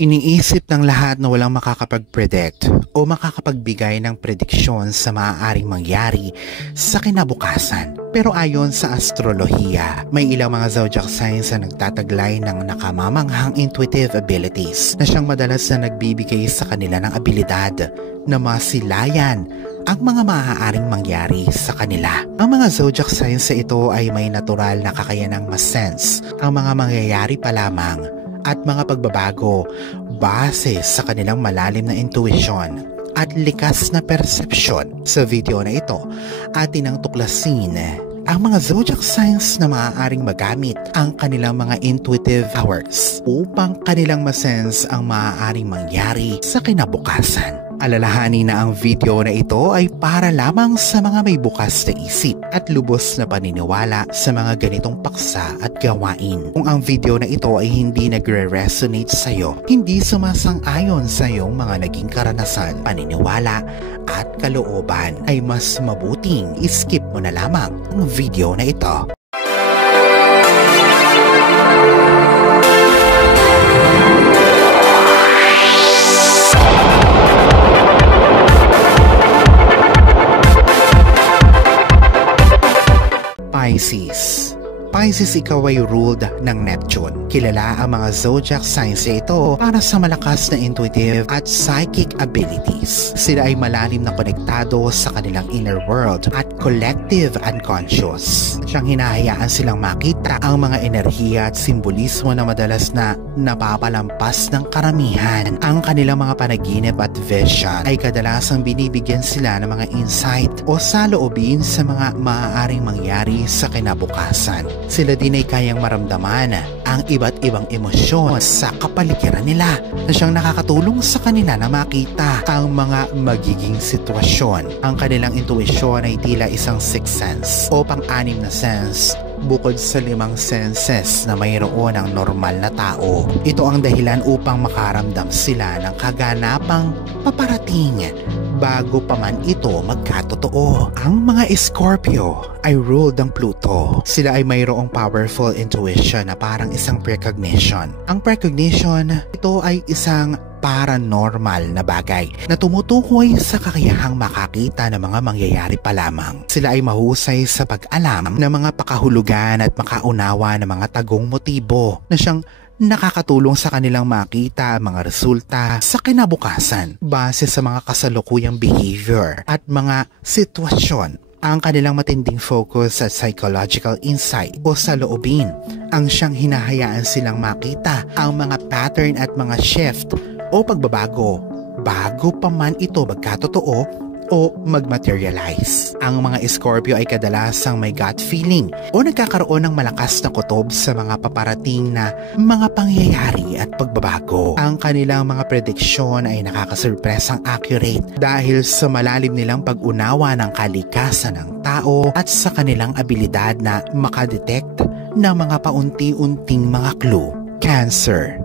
Iniisip ng lahat na walang makakapag-predict o makakapagbigay ng prediksyon sa maaaring mangyari sa kinabukasan. Pero ayon sa astrolohiya, may ilang mga zodiac signs na nagtataglay ng nakamamanghang intuitive abilities na siyang madalas na nagbibigay sa kanila ng abilidad na masilayan ang mga maaaring mangyari sa kanila. Ang mga zodiac signs sa ito ay may natural na kakayanang ma-sense ang mga mangyayari pa lamang at mga pagbabago base sa kanilang malalim na intuition at likas na persepsyon. Sa video na ito, atin ang tuklasin ang mga zodiac signs na maaaring magamit ang kanilang mga intuitive powers upang kanilang masense ang maaaring mangyari sa kinabukasan. Alalahanin na ang video na ito ay para lamang sa mga may bukas na isip at lubos na paniniwala sa mga ganitong paksa at gawain. Kung ang video na ito ay hindi nagre-resonate sa iyo, hindi sumasang-ayon sa iyong mga naging karanasan, paniniwala at kalooban, ay mas mabuting iskip mo na lamang ang video na ito. Pisces, ikaw ay ruled ng Neptune. Kilala ang mga zodiac signs ito para sa malakas na intuitive at psychic abilities. Sila ay malalim na konektado sa kanilang inner world at collective unconscious. Siyang hinahayaan silang makita ang mga enerhiya at simbolismo na madalas na napapalampas ng karamihan. Ang kanilang mga panaginip at vision ay kadalasang binibigyan sila ng mga insight o saloobin sa mga maaaring mangyari sa kinabukasan. Sila din ay kayang maramdaman ang iba't ibang emosyon sa kapaligiran nila na siyang nakakatulong sa kanila na makita ang mga magiging sitwasyon. Ang kanilang intuition ay tila isang sixth sense o pang-anim na sense bukod sa 5 senses na mayroon ang normal na tao. Ito ang dahilan upang makaramdam sila ng kaganapang paparating bago pa man ito magkatotoo. Ang mga Scorpio ay ruled ng Pluto. Sila ay mayroong powerful intuition na parang isang precognition. Ang precognition, ito ay isang paranormal na bagay na tumutukoy sa kakayahang makakita ng mga mangyayari pa lamang. Sila ay mahusay sa pag-alam ng mga pakahulugan at makaunawa ng mga tagong motibo na siyang nakakatulong sa kanilang makita ang mga resulta sa kinabukasan base sa mga kasalukuyang behavior at mga sitwasyon. Ang kanilang matinding focus at psychological insight o saloobin ang siyang hinahayaan silang makita ang mga pattern at mga shift o pagbabago bago pa man ito magkatotoo o magmaterialize. Ang mga Scorpio ay kadalasang may gut feeling o nagkakaroon ng malakas na kutob sa mga paparating na mga pangyayari at pagbabago. Ang kanilang mga prediksyon ay nakakasurpresang accurate dahil sa malalim nilang pag-unawa ng kalikasan ng tao at sa kanilang abilidad na makadetect ng mga paunti-unting mga clue. Cancer.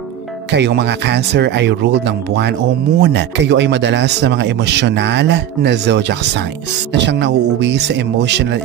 Kayong mga Cancer ay ruled ng buwan o moon. Kayo ay madalas na mga emosyonal na zodiac signs na siyang nauuwi sa emotional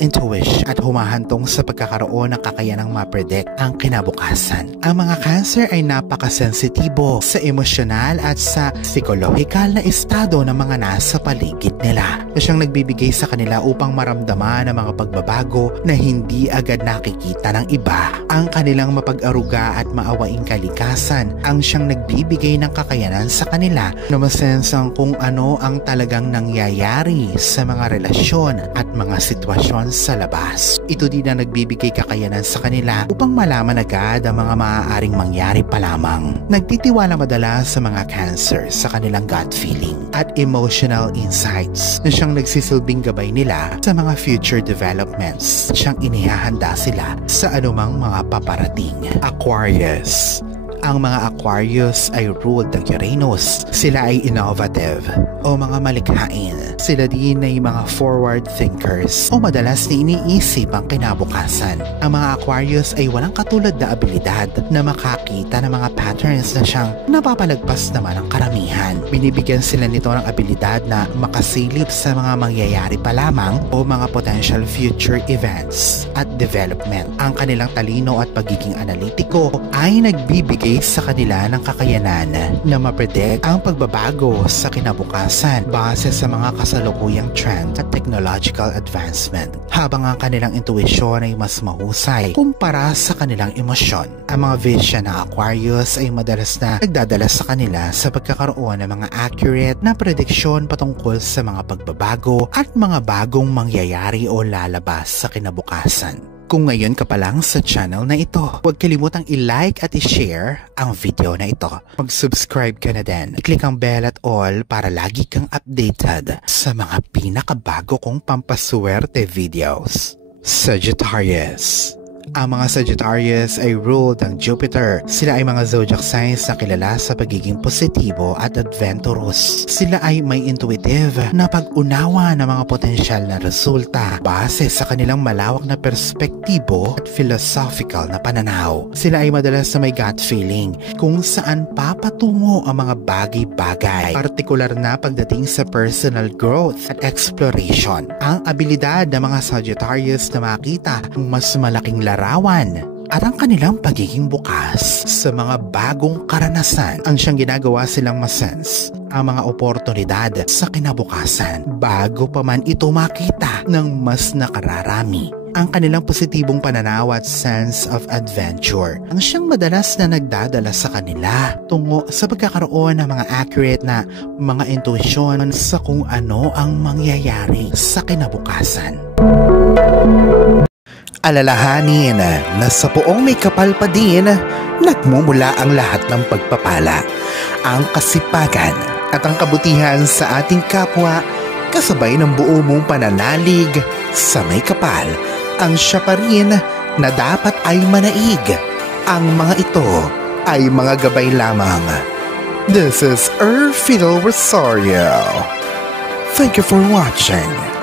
intuition at humahantong sa pagkakaroon ng kakayanang ma-predict ang kinabukasan. Ang mga Cancer ay napakasensitibo sa emosyonal at sa psychological na estado ng mga nasa paligid nila na siyang nagbibigay sa kanila upang maramdaman ang mga pagbabago na hindi agad nakikita ng iba. Ang kanilang mapag-aruga at maawaing kalikasan ang siyang nagbibigay ng kakayanan sa kanila na masensang kung ano ang talagang nangyayari sa mga relasyon at mga sitwasyon sa labas. Ito din ang nagbibigay kakayanan sa kanila upang malaman agad ang mga maaaring mangyari pa lamang. Nagtitiwala madalas sa mga Cancer sa kanilang gut feeling at emotional insights na siyang nagsisilbing gabay nila sa mga future developments. Siyang inihahanda sila sa anumang mga paparating. Aquarius. Ang mga Aquarius ay ruled ng Uranus. Sila ay innovative o mga malikhain. Sila din ay mga forward thinkers o madalas na iniisip ang kinabukasan. Ang mga Aquarius ay walang katulad na abilidad na makakita ng mga patterns na siyang napapalagpas naman ang karamihan. Binibigyan sila nito ng abilidad na makasilip sa mga mangyayari pa lamang o mga potential future events at development. Ang kanilang talino at pagiging analitiko ay nagbibigay sa kanila ng kakayanan na mapredict ang pagbabago sa kinabukasan base sa mga kasalukuyang trend at technological advancement. Habang ang kanilang intuition ay mas mahusay kumpara sa kanilang emosyon. Ang mga vision ng Aquarius ay madalas na nagdadala sa kanila sa pagkakaroon ng mga accurate na prediksyon patungkol sa mga pagbabago at mga bagong mangyayari o lalabas sa kinabukasan. Kung ngayon ka pa lang sa channel na ito, huwag kalimutang i-like at i-share ang video na ito. Mag-subscribe ka na din. I-click ang bell at all para lagi kang updated sa mga pinakabago kong pampaswerte videos. Sagittarius. Ang mga Sagittarius ay ruled ng Jupiter. Sila ay mga zodiac signs na kilala sa pagiging positibo at adventurous. Sila ay may intuitive na pag-unawa ng mga potensyal na resulta base sa kanilang malawak na perspektibo at philosophical na pananaw. Sila ay madalas na may gut feeling kung saan papatungo ang mga bagay-bagay, partikular na pagdating sa personal growth at exploration. Ang abilidad ng mga Sagittarius na makita ang mas malaking larawan at ang kanilang pagiging bukas sa mga bagong karanasan ang siyang ginagawa silang masense ang mga oportunidad sa kinabukasan bago pa man ito makita ng mas nakararami. Ang kanilang positibong pananaw at sense of adventure ang siyang madalas na nagdadala sa kanila tungo sa pagkakaroon ng mga accurate na mga intuition sa kung ano ang mangyayari sa kinabukasan. Alalahanin na sa poong may kapal pa din, nagmumula ang lahat ng pagpapala, ang kasipagan at ang kabutihan sa ating kapwa kasabay ng buo mong pananalig sa may kapal. Ang siya pa rin na dapat ay manaig. Ang mga ito ay mga gabay lamang. This is Fidel Rosario. Thank you for watching.